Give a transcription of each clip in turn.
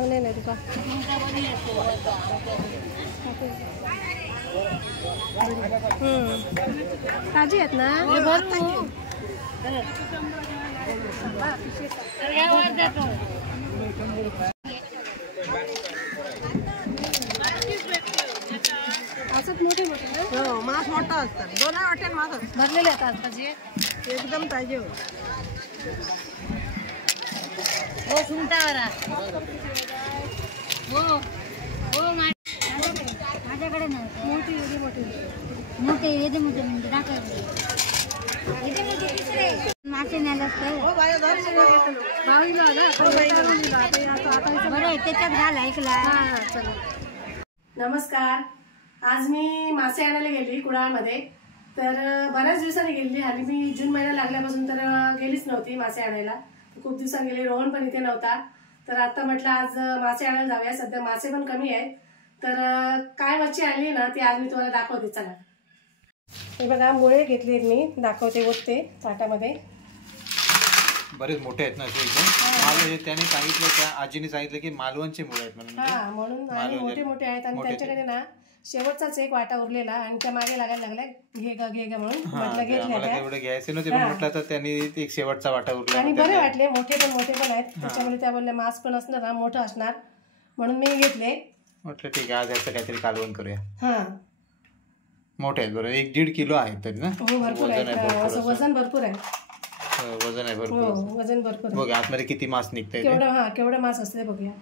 चांगले नाही तुका ताजी आहेत ना असंच मोठे मोठे ना हो मास मोठा असतात 2 हॉटेल मास भरलेले असतात ताजे एकदम ताजे हो सुंटावरा हो हो माझ्याकडे नाही मोठी एवढी मोठी मोठे एवढे मोठे म्हणजे दाखव मासे नेलास काय हो बाय भावीला ना बरं त्याच्यात घाल ऐकला हां चला नमस्कार आज मी मासे आणायला गेली कुडाळमध्ये तर बऱ्याच दिवसांनी गेली आणि मी जून महिना लागल्यापासून तर गेलीच नव्हती मासे आणायला खूप दिवसांनी गेली रोहन पण इथे नव्हता तर आता म्हटलं आज मासे आणायला जाऊया सध्या मासे पण कमी आहेत तर काय मच्छी आणली ना ती आज मी तुम्हाला दाखवते चला हे बघा मुळे घेतले मी दाखवते ओतते ताटामध्ये बरेच मोठे आहेत ना ते एकदम मला त्यांनी सांगितलं त्या आजीने सांगितलं की मालवणचे मुळे आहेत म्हणून हां म्हणून आणि मोठे मोठे आहेत आणि त्यांच्याकडे ना शेवटचाच एक वाटा उरलेला आणि त्या मागे लागायला लागलाय घे ग म्हणून म्हटलं घेतलं एवढं घ्यायचं नव्हते पण म्हटलं तर त्यांनी एक शेवटचा वाटा उरला आणि बरे वाटले मोठे पण आहेत त्याच्यामुळे त्या बोलल्या मास पण असणार ना मोठं असणार म्हणून मी घेतले म्हटलं ठीक आहे आज याचं काहीतरी कालवण करूया हां मोठे आहेत बरं 1-1.5 किलो आहेत तरी ना हो भरपूर आहे असं वजन भरपूर आहे वजन आहे भरपूर हो वजन भरपूर बघा आतमध्ये किती मास निघतंय केवढा मास असते बघूया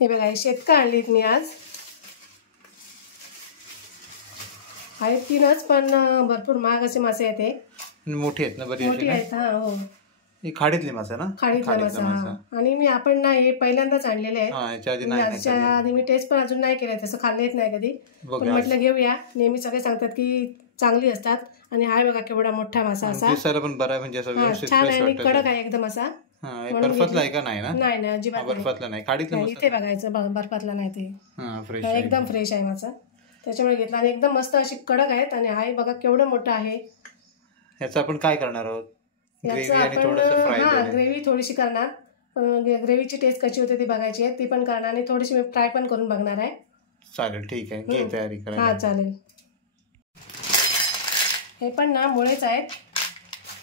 हे बघा शेतका आणलीत मी आज आहेत 3च पण भरपूर महाग असे मासे आहेत ते मोठे आहेत ना बरेच मोठे आहेत हा हो ही खाडीतली मासा ना खाडीतला मासा आणि आपण ना हे पहिल्यांदाच आणलेले आहे याच्या आधी मी टेस्ट पण अजून नाही केलंय तसं खाल्लेच नाही कधी पण म्हटलं घेऊया नेहमी सगळे सांगतात की चांगली असतात आणि हा बघा केवढा मोठा मासा असा पण बरा म्हणजे छान आहे आणि कडक आहे एकदम असा बर्फातला आहे का नाही ना नाही अजिबात बर्फातला नाही खाडीतला इथे बघायचं बर्फातला नाही ते एकदम फ्रेश आहे मासा त्याच्यामुळे घेतला आणि एकदम मस्त अशी कडक आहेत आणि हा बघा केवढं मोठं आहे याचं आपण काय करणार आहोत याचं आपण ग्रेव्ही थोडीशी करणार पण ग्रेव्हीची टेस्ट कशी होते ती बघायची आहे ती पण करणार आणि थोडीशी मी फ्राय पण करून बघणार आहे चालेल ठीक आहे घे तयारी करा हां चालेल हे पण ना मुळेच आहेत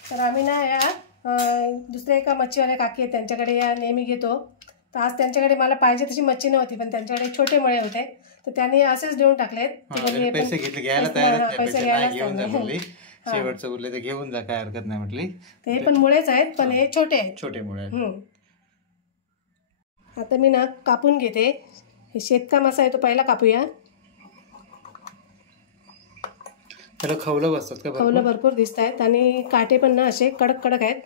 तर आम्ही ना या दुसऱ्या एका मच्छीवाल्या काकी आहेत त्यांच्याकडे या नेहमी घेतो तर आज त्यांच्याकडे मला पाहिजे तशी मच्छी नव्हती पण त्यांच्याकडे छोटे मुळे होते तर त्यांनी असेच देऊन टाकलेत पैसे घेतले घ्यायला तयार शेवटचं उरले तर घेऊन जा काय हरकत नाही म्हटली ते पण मुळेच आहेत पण हे छोटे आहेत छोटे मुळे आता मी ना कापून घेते हे शेतका मासा आहे तो पहिला कापूया त्याला खवलं बसतात का खवलं भरपूर दिसत आहेत आणि काटे पण ना असे कडक कडक आहेत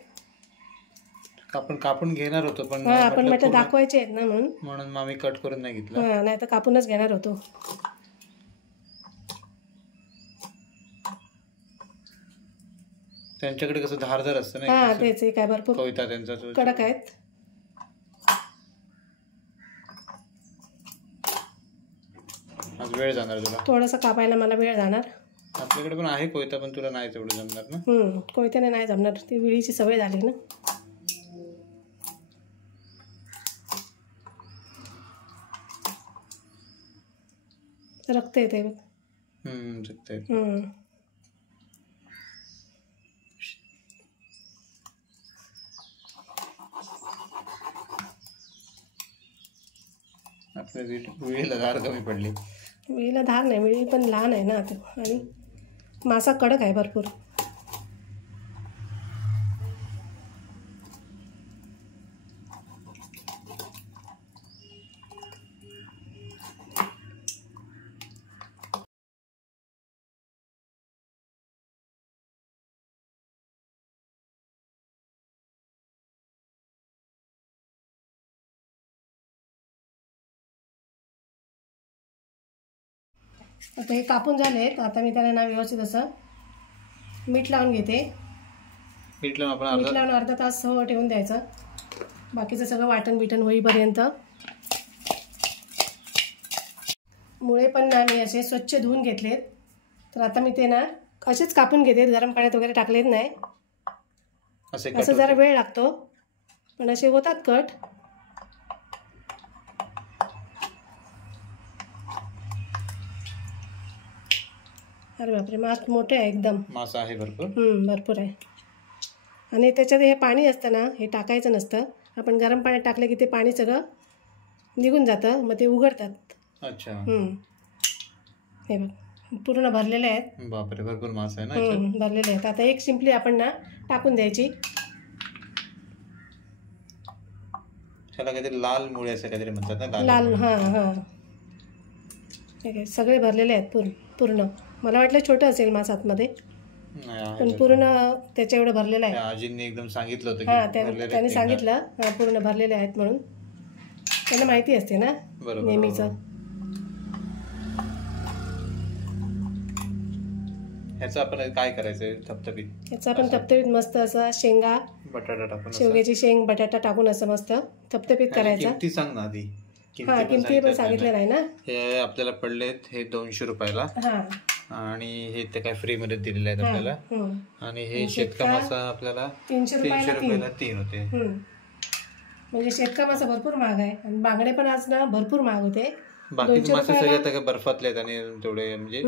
आपण कापून घेणार होतो पण आपण म्हटलं दाखवायचे आहेत ना म्हणून आम्ही कट करून नाही घेतलं नाही तर कापूनच घेणार होतो त्यांच्याकडे कसं धारदार असतं ना हा तेच काय भरपूर कविता त्यांचा कडक आहेत आज वेळ जाणार तुला थोडासा कापायला मला वेळ जाणार आपल्याकडे पण आहे कोयता पण तुला नाही तेवढं जमणार ना कोयत्याने नाही जमणार ती विळीची सवय झाली ना रक्त येते रक्त येते आपल्या विळीला धार कमी पडली विळीला धार नाही विळी पण लहान आहे ना आता आणि मासा कडक आहे भरपूर आता हे कापून झालेत आता मी त्याला ना व्यवस्थित असं मीठ लावून घेते मीठ लावून अर्धा तास ठेवून द्यायचं बाकीचं सगळं वाटण बिटण होईपर्यंत मुळे पण ना मी असे स्वच्छ धुवून घेतलेत तर आता मी ते ना असेच कापून घेते गरम पाण्यात वगैरे टाकलेत नाही असं जरा वेळ लागतो पण असे होतात कट अरे बापरे, मास मोठे आहे एकदम. मासा आहे भरपूर. भरपूर आहे. आणि त्याच्यात हे पाणी असतं ना, हे टाकायचं नसतं. आपण गरम पाण्यात टाकलं की ते पाणी सगळं निघून जातं, मग ते उघडतात. अच्छा. हे बघ पूर्ण भरलेले आहेत. बापरे, भरपूर मास आहे ना. भरलेले आहेत. आता एक शिंपली आपण ना टाकून द्यायची. त्याला काहीतरी लाल मुळे असं काहीतरी म्हणतात ना. लाल. ठीक आहे, सगळे भरलेले आहेत पूर्ण. मला वाटलं छोटं असेल मास आतमध्ये, पण पूर्ण त्याच्या एवढं भरलेलं आहे. आजींनी एकदम सांगितलं होतं. त्याने सांगितलं पूर्ण भरलेले आहेत म्हणून. त्यांना माहिती असते ना नेहमीच. ह्याचं आपण काय करायचं थपथपीत? ह्याचं आपण थपथपीत मस्त असं शेंगा, बटाटा टाकून, शेवग्याची शेंग, बटाटा टाकून असं मस्त थपथपीत करायचं. किमती सांग ना आधी. किमती पण सांगितलं नाही ना. हे आपल्याला पडलेत हे 200 रुपयाला. आणि हे ते काय फ्री मध्ये दिलेले आहेत आपल्याला. आणि हे शेतका मासा आपल्याला 300 रुपयाला 3 होते. म्हणजे शेतका मासा भरपूर महाग आहे. आणि बांगडे पण आज ना भरपूर महाग होते. बाकीचे मासे सगळे बर्फातले आहेत आणि तेवढे म्हणजे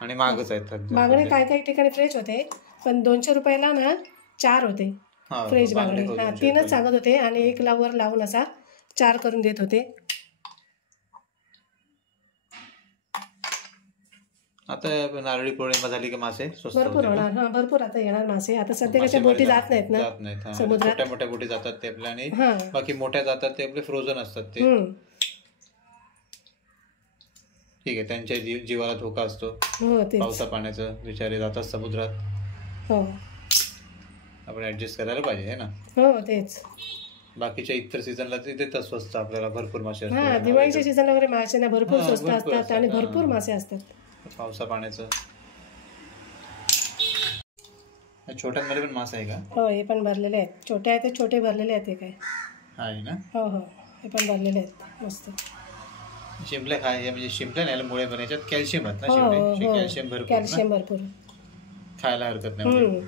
आणि महागच आहेत. बांगडे काही ठिकाणी फ्रेश होते, पण 200 रुपयाला ना 4 होते फ्रेश बांगडे. 3च सांगत होते आणि 1 वर लावून असा 4 करून देत होते. आता नारळी पौर्णिमा झाली की मासे भरपूर होणार. भरपूर आता येणार मासे. आता सध्या कशा बोटी जात नाहीत ना समुद्रात. छोट्या मोठ्या बोटी जातात ते आपल्या, आणि बाकी मोठ्या जातात ते आपले फ्रोझन असतात ते. ठीक आहे, त्यांच्या जीवाला धोका असतो पावसा पाण्याचा. बिचारे जातात समुद्रात. आपण ऍडजस्ट करायला पाहिजे ना. तेच. बाकीच्या इतर सीझनला तिथे स्वस्त आपल्याला भरपूर मासे असतात. दिवाळीच्या सीझनला वगैरे मासे ना भरपूर स्वस्त असतात आणि भरपूर मासे असतात. पावसा पाण्याचं. छोट्यांमध्ये पण मासे आहे का? हे पण भरलेले आहेत. छोटे आहेत ते छोटे भरलेले आहेत. हे काय आहे ना. हे पण भरलेले आहेत मस्त. शिंपल्या खाय म्हणजे शिंपल्या नाही मुळे पण याच्यात कॅल्शियम आहेत ना. कॅल्शियम भरपूर खायला हरकत नाही.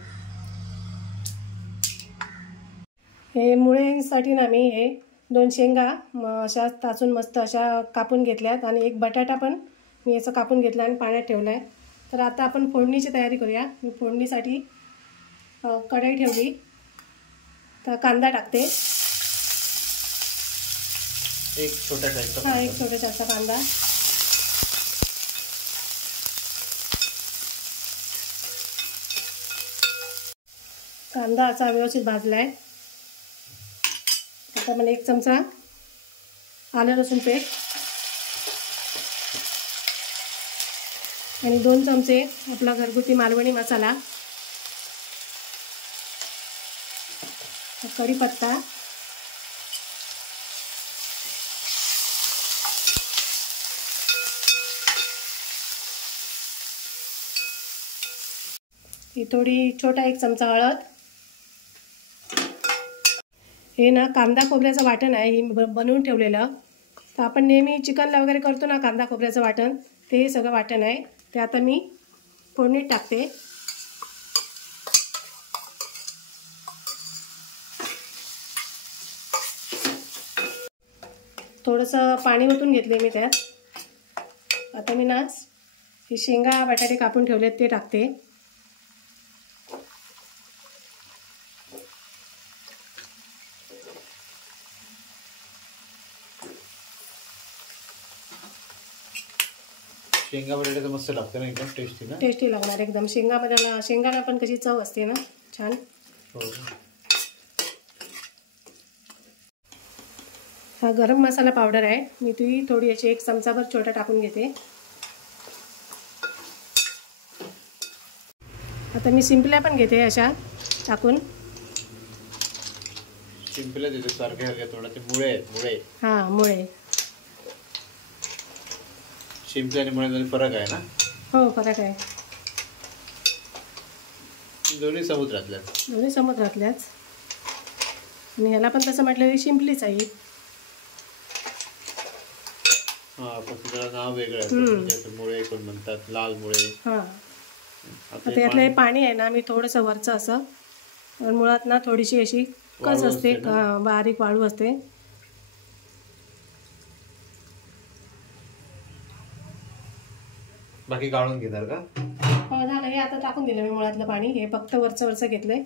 हे मुळेसाठी ना मी हे 2 शेंगा अशा ताचून मस्त अशा कापून घेतल्यात आणि 1 बटाटा पण मी याचं कापून घेतला आणि पाण्यात ठेवला आहे. तर आता आपण फोडणीची तयारी करूया. मी फोडणीसाठी कढई ठेवली. तर कांदा टाकते. एक छोटा साईजचा कांदा. कांदा असा व्यवस्थित भाजलाय. आता मला 1 चमचा आलं लसूण पेस्ट आणि 2 चमचे आपला घरगुती मालवणी मसाला, कढीपत्ता, ही थोडी छोटा 1 चमचा हळद. हे ना कांदा खोबऱ्याचं वाटण आहे. हे बनवून ठेवलेलं. तर आपण नेहमी चिकनला वगैरे करतो ना कांदा खोबऱ्याचं वाटण, ते सगळं वाटण आहे. ते आता मी फोडणीत टाकते. थोडंसं पाणी ओतून घेतले मी त्यात. आता मी ना हे शेंगा बटाटे कापून ठेवलेत ते टाकते. शेंगा बटाट्याचं मस्त लागतं ना, एकदम टेस्टी ना. टेस्टी लागणार एकदम. शेंगाला पण कशी चव असते ना छान. हा गरम मसाला पावडर आहे. मी ती थोडी अशी 1 चमचाभर छोटा टाकून घेते. आता मी शिंपल्या पण घेते अशा टाकून. शिंपल्या देते सारख्या थोडा. ते मुळे. मुळे. शिंपल्या आणि मुळे फरक आहे ना. फरक आहे. दोन्ही समुद्रातल्याच. आणि ह्याला पण तसं म्हटलं शिंपलीच आहे. नाव वेगळं आहे. मुळे कोण म्हणतात, लाल मुळे. आता यातलं पाणी आहे ना, मी थोडंसं वरचं असं मुळात ना थोडीशी अशी कस असते, बारीक वाळू असते. बाकी गाळून घेणार का? हे आता टाकून दिलं मी मुळातलं पाणी, हे फक्त वरचं घेतलंय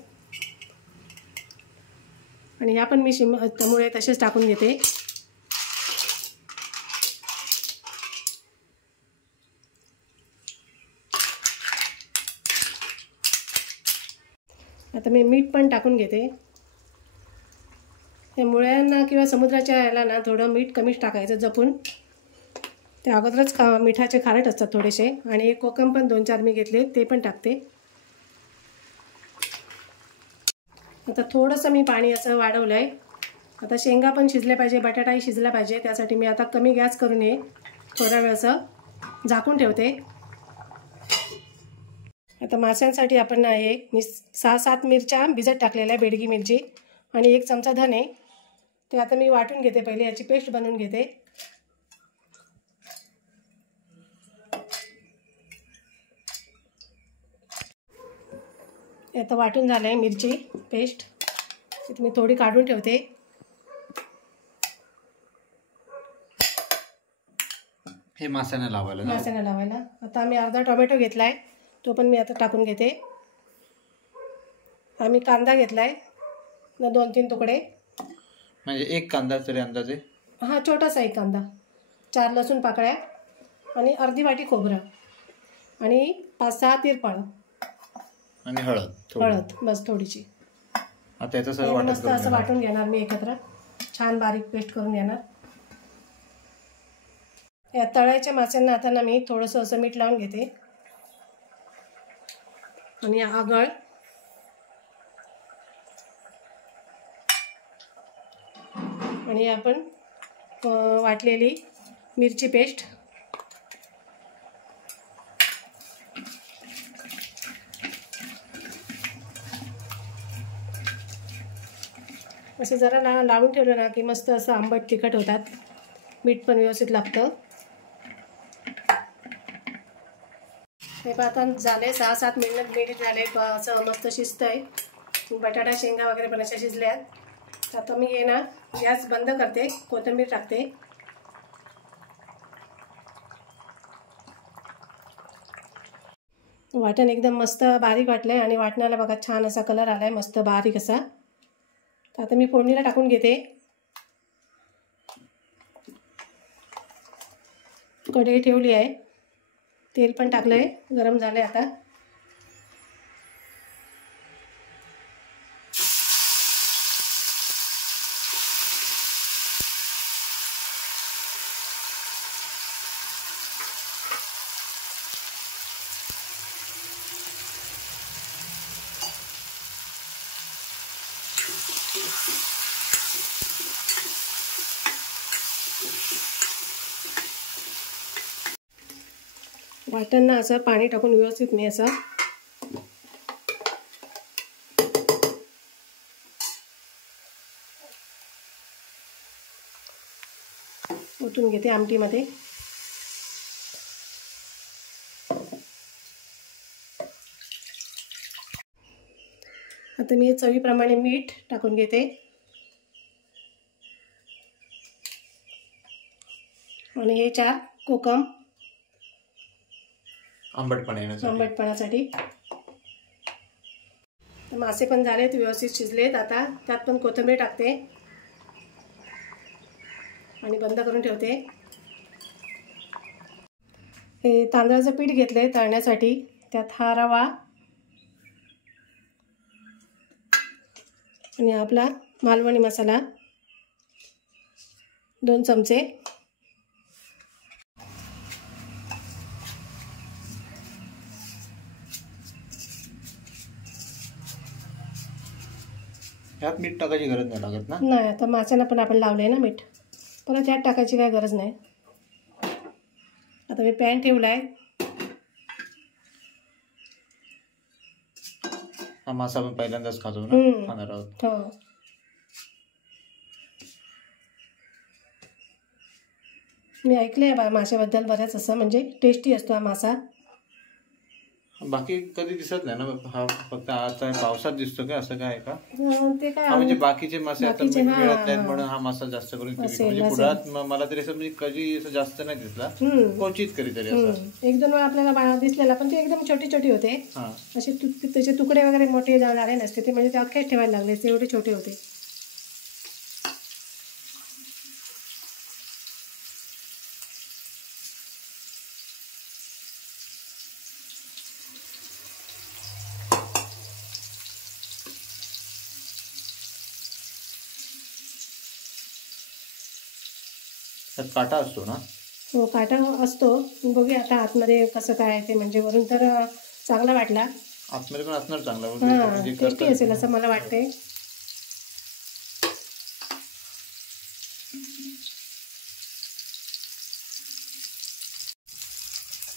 आणि ह्या पण मी त्यामुळे तसेच टाकून घेते. आता मी मीठ पण टाकून घेते. त्या मुळ्यांना किंवा समुद्राच्या याला ना थोडं मीठ कमीच टाकायचं जपून, ते अगोदरच मिठाचे खारट असतात थोडेसे. आणि एक कोकम पण 2-4 मी घेतले, ते पण टाकते. आता थोडंसं मी पाणी असं वाढवलं आहे. आता शेंगा पण शिजल्या पाहिजे, बटाटाही शिजला पाहिजे, त्यासाठी मी आता कमी गॅस करून हे थोडा वेळ असं झाकून ठेवते. आता माशांसाठी आपण हे मी 6-7 मिरच्या भिजत टाकलेल्या, बेडगी मिरची आणि 1 चमचा धने, ते आता मी वाटून घेते. पहिले याची पेस्ट बनवून घेते. आता वाटून झालं आहे मिरची पेस्ट, ती मी थोडी काढून ठेवते. हे माशांना लावायला. आता मी अर्धा टोमॅटो घेतला आहे, तो पण मी आता टाकून घेते. आम्ही कांदा घेतला आहे 2-3 तुकडे, म्हणजे 1 कांदा तरी अंदाजे. हां, छोटासा 1 कांदा, 4 लसूण पाकळ्या आणि अर्धी वाटी खोबरं आणि 5-6 तिरफळ आणि हळद बस थोडीशी. आता याचं सगळं मस्त असं वाटून घेणार मी एकत्र, छान बारीक पेस्ट करून घेणार. या तळायच्या माशांना आता ना मी थोडंसं असं मीठ लावून घेते आणि आगळ आणि आपण वाटलेली मिरची पेस्ट असं जरा लावून ठेवलं ना की मस्त असं आंबट तिखट होतात. मीठ पण व्यवस्थित लागतं. हे आता झाले 6-7 मिनिट झाले, असं मस्त शिजतंय. बटाटा शेंगा वगैरे पण अशा शिजल्यात. आता मी हे ना गॅस बंद करते, कोथिंबीर टाकते. वाटण एकदम मस्त बारीक वाटलंय आणि वाटणाला बघा छान असा कलर आलाय, मस्त बारीक असा. तर आता मी फोडणीला टाकून घेते. कढई ठेवली आहे, तेल पण टाकलंय, गरम झालंय. आता वाटण ना असं पाणी टाकून व्यवस्थित मी असं ओतून घेते आमटीमध्ये. आता मी चवीप्रमाणे मीठ टाकून घेते आणि हे 4 कोकम आंबटपणासाठी. मासे पण झालेत, व्यवस्थित शिजलेत. आता त्यात पण कोथिंबीर टाकते आणि बंद करून ठेवते. हे तांदळाचं पीठ घेतलंय तळण्यासाठी, त्यात हा रवा आणि आपला मालवणी मसाला 2 चमचे. यात मीठ टाकायची गरज नाही लागत ना? नाही, आता माशांना पण आपण लावलंय ना मीठ, परत यात टाकायची काय गरज नाही. आता मी पॅन ठेवलाय. हा मासा आपण पहिल्यांदाच खाणार आहोत. हो, मी ऐकलंय माशाबद्दल बऱ्याच, असं म्हणजे टेस्टी असतो हा मासा. बाकी कधी दिसत नाही ना, हा फक्त आता पावसात दिसतो का असं काय का? ते काय म्हणजे बाकीचे मासे आता मिळत नाहीत म्हणून हा मासा जास्त करून म्हणजे कुडाळात मला तरी असं म्हणजे कधी असं जास्त नाही दिसला, क्वचित कधीतरी असं एक दोन वेळा आपल्याला दिसलेला, पण ते एकदम छोटे छोटे होते. असे त्याचे तुकडे वगैरे मोठे झाले नसते ते, म्हणजे ते अख्खेच ठेवायला लागले, ते एवढे छोटे होते. त्यात काटा असतो ना? हो, काटा असतो. बघूया आता आतमध्ये कसं काय ते, म्हणजे वरून तर चांगला वाटला, आतमध्ये पण असणार चांगला, टेस्टी असेल असं मला वाटते.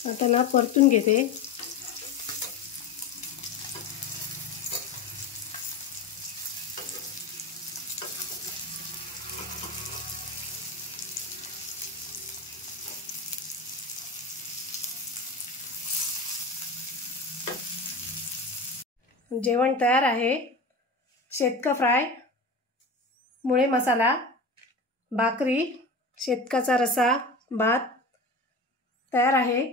आता ना परतून घेते. जेवण तयार आहे. शेतका फ्राय, मुळे मसाला, भाकरी, शेतकाचा रसा, भात तयार आहे.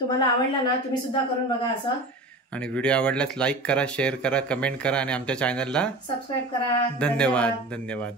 तुम्हाला आवडला ना, तुम्ही सुद्धा करून बघा असं. आणि व्हिडिओ आवडल्यास लाईक करा, शेअर करा, कमेंट करा आणि आमच्या चॅनलला सबस्क्राईब करा. धन्यवाद.